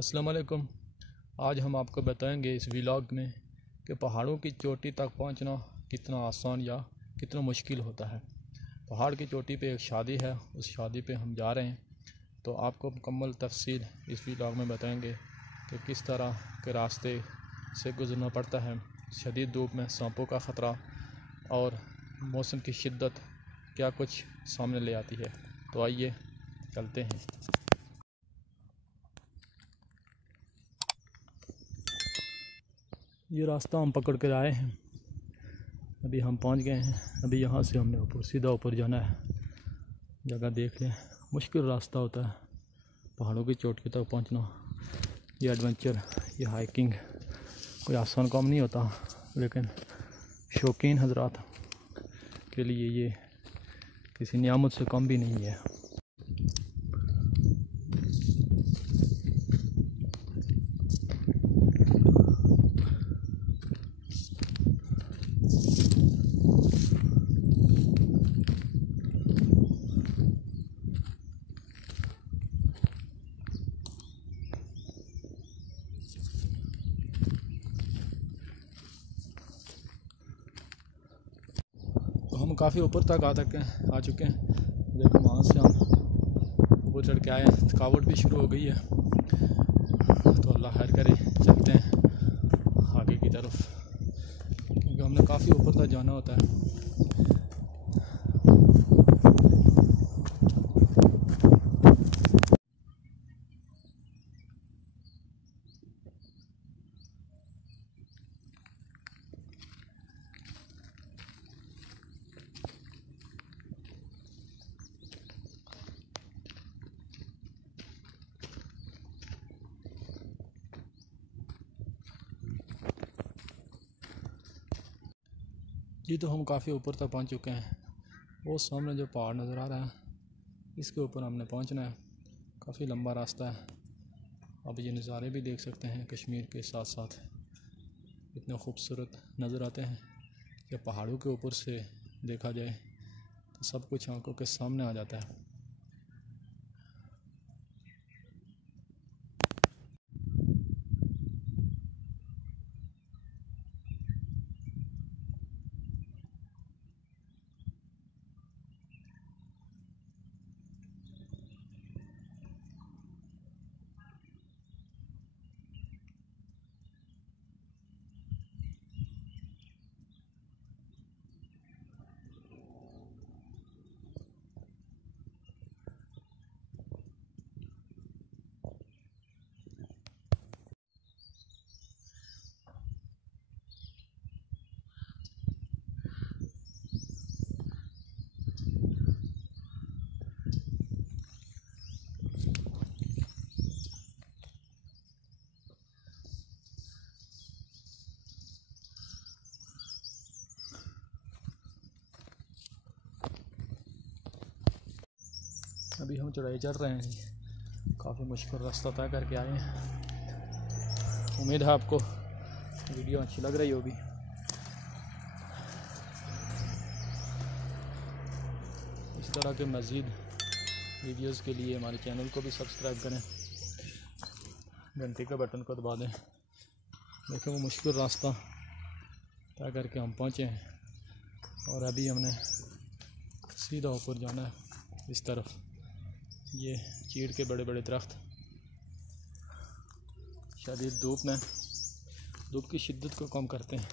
अस्सलाम वालेकुम। आज हम आपको बताएंगे इस व्लॉग में कि पहाड़ों की चोटी तक पहुंचना कितना आसान या कितना मुश्किल होता है। पहाड़ की चोटी पे एक शादी है, उस शादी पे हम जा रहे हैं, तो आपको मुकम्मल तफसील इस व्लॉग में बताएंगे कि किस तरह के रास्ते से गुजरना पड़ता है। शदीद धूप में सांपों का ख़तरा और मौसम की शिद्दत क्या कुछ सामने ले आती है। तो आइए चलते हैं। ये रास्ता हम पकड़ कर आए हैं, अभी हम पहुंच गए हैं। अभी यहाँ से हमने सीधा ऊपर जाना है। जगह देख लें, मुश्किल रास्ता होता है पहाड़ों की चोटी तक पहुंचना। ये एडवेंचर, ये हाइकिंग कोई आसान काम नहीं होता, लेकिन शौकीन हजरात के लिए ये किसी नियामत से कम भी नहीं है। हम काफ़ी ऊपर तक आ चुके हैं। देखो वहाँ से हम ऊपर चढ़ के आए हैं। थकावट भी शुरू हो गई है, तो अल्लाह खैर करे, चलते हैं आगे की तरफ, क्योंकि हमने काफ़ी ऊपर तक जाना होता है। जी, तो हम काफ़ी ऊपर तक पहुंच चुके हैं। वो सामने जो पहाड़ नज़र आ रहा है, इसके ऊपर हमने पहुंचना है। काफ़ी लंबा रास्ता है। अब ये नज़ारे भी देख सकते हैं कश्मीर के साथ साथ, इतने खूबसूरत नज़र आते हैं कि पहाड़ों के ऊपर से देखा जाए तो सब कुछ आंखों के सामने आ जाता है। अभी हम चढ़ाई चढ़ रहे हैं, काफ़ी मुश्किल रास्ता तय करके आए हैं। उम्मीद है आपको वीडियो अच्छी लग रही होगी। इस तरह के मज़ीद वीडियोस के लिए हमारे चैनल को भी सब्सक्राइब करें, घंटी के बटन को दबा दें। देखिए, वो मुश्किल रास्ता तय करके हम पहुँचे हैं और अभी हमने सीधा ऊपर जाना है इस तरफ। ये चीड़ के बड़े बड़े दरख्त शदीद धूप में धूप की शिद्दत को कम करते हैं।